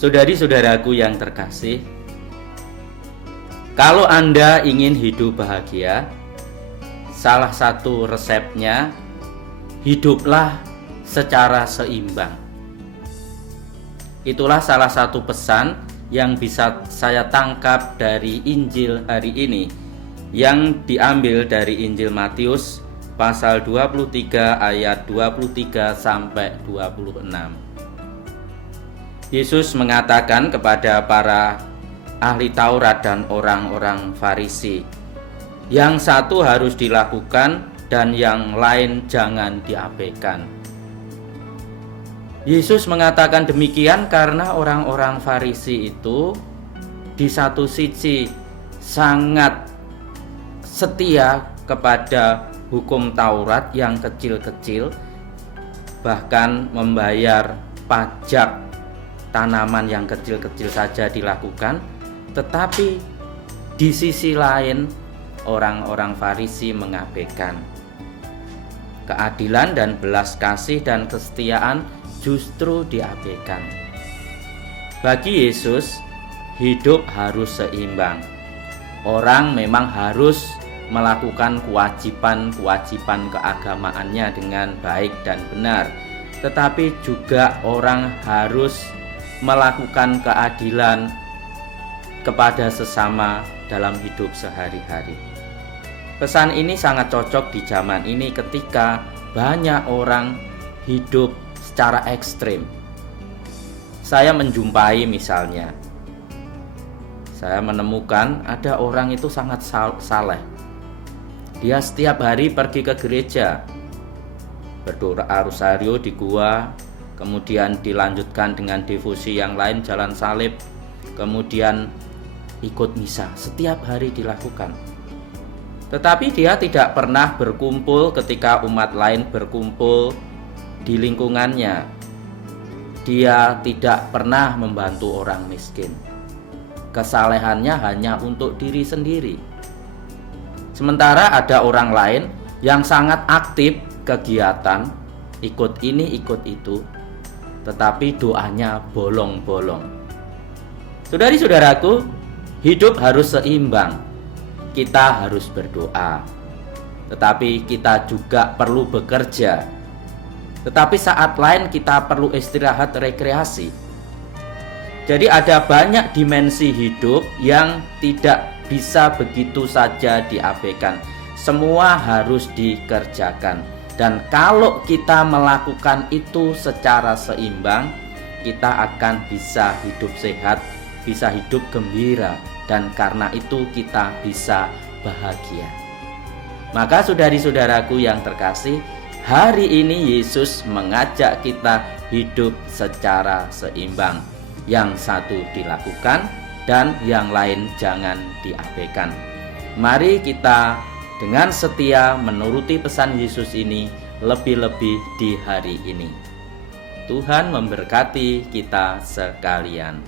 Saudari-saudaraku yang terkasih, kalau Anda ingin hidup bahagia, salah satu resepnya, hiduplah secara seimbang. Itulah salah satu pesan yang bisa saya tangkap dari Injil hari ini, yang diambil dari Injil Matius pasal 23 ayat 23 sampai 26. Yesus mengatakan kepada para ahli Taurat dan orang-orang Farisi, yang satu harus dilakukan dan yang lain jangan diabaikan. Yesus mengatakan demikian karena orang-orang Farisi itu di satu sisi sangat setia kepada hukum Taurat yang kecil-kecil, bahkan membayar pajak tanaman yang kecil-kecil saja dilakukan. Tetapi di sisi lain orang-orang Farisi mengabaikan keadilan dan belas kasih dan kesetiaan, justru diabaikan. Bagi Yesus, hidup harus seimbang. Orang memang harus melakukan kewajiban-kewajiban keagamaannya dengan baik dan benar, tetapi juga orang harus melakukan keadilan kepada sesama dalam hidup sehari-hari. Pesan ini sangat cocok di zaman ini ketika banyak orang hidup secara ekstrim. Saya menjumpai misalnya, saya menemukan ada orang itu sangat saleh. Dia setiap hari pergi ke gereja, berdoa rosario di gua, kemudian dilanjutkan dengan devosi yang lain, jalan salib, kemudian ikut misa, setiap hari dilakukan. Tetapi dia tidak pernah berkumpul ketika umat lain berkumpul di lingkungannya. Dia tidak pernah membantu orang miskin. Kesalehannya hanya untuk diri sendiri. Sementara ada orang lain yang sangat aktif kegiatan, ikut ini ikut itu, tetapi doanya bolong-bolong. Saudari-saudaraku, hidup harus seimbang. Kita harus berdoa, tetapi kita juga perlu bekerja. Tetapi saat lain kita perlu istirahat, rekreasi. Jadi ada banyak dimensi hidup yang tidak bisa begitu saja diabaikan. Semua harus dikerjakan. Dan kalau kita melakukan itu secara seimbang, kita akan bisa hidup sehat, bisa hidup gembira, dan karena itu kita bisa bahagia. Maka saudari-saudaraku yang terkasih, hari ini Yesus mengajak kita hidup secara seimbang. Yang satu dilakukan dan yang lain jangan diabaikan. Mari kita dengan setia menuruti pesan Yesus ini, lebih-lebih di hari ini. Tuhan memberkati kita sekalian.